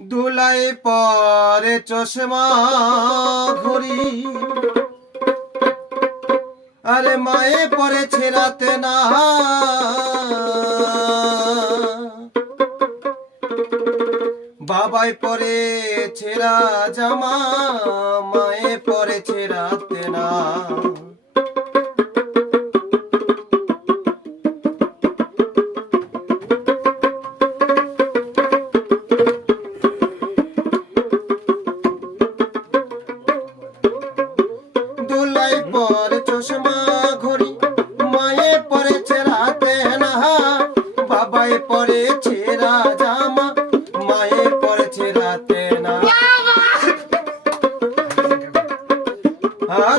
দুলাই পরে চশমা ঘড়ি, আরে মায়ে পরেছে রাতে না, বাবাই পরেছে জামা, মায়ে পরেছে রাতে না। দুলাই পরে চশমা ঘড়ি, মায়ে পরেছে রাতে না, বাবাই পরেছে জামা, মায়ে পরেছে রাতে না।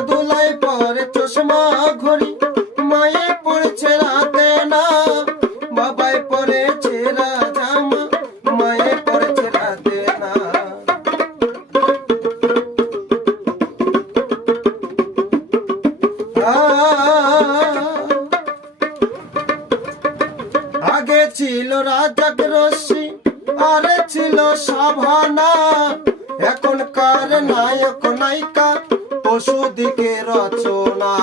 দুলাই পরে চশমা ঘড়ি, মায়ে পরেছে রাতে না, বাবাই পরেছে জামা, মায়ে পরেছে রাতে না। আগে ছিল রাজাক রশ্মি, আরে ছিল সাভানা, এখনকার নায়ক নায়িকা পশু দিকে রচনা।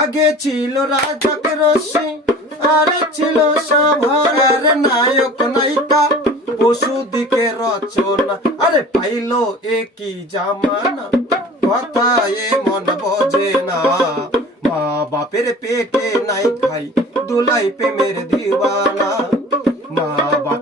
আগে ছিল রাজাক রশ্মি, আরে ছিল সাভানার নায়ক নায়িকা পশু দিকে রচনা। আরে পাইলো একই জামানা, কথা এ মন বোঝে না, মা বাপের পেটে নাই খাই, দুলাই প্রেমের দিওয়ানা, মা বাপ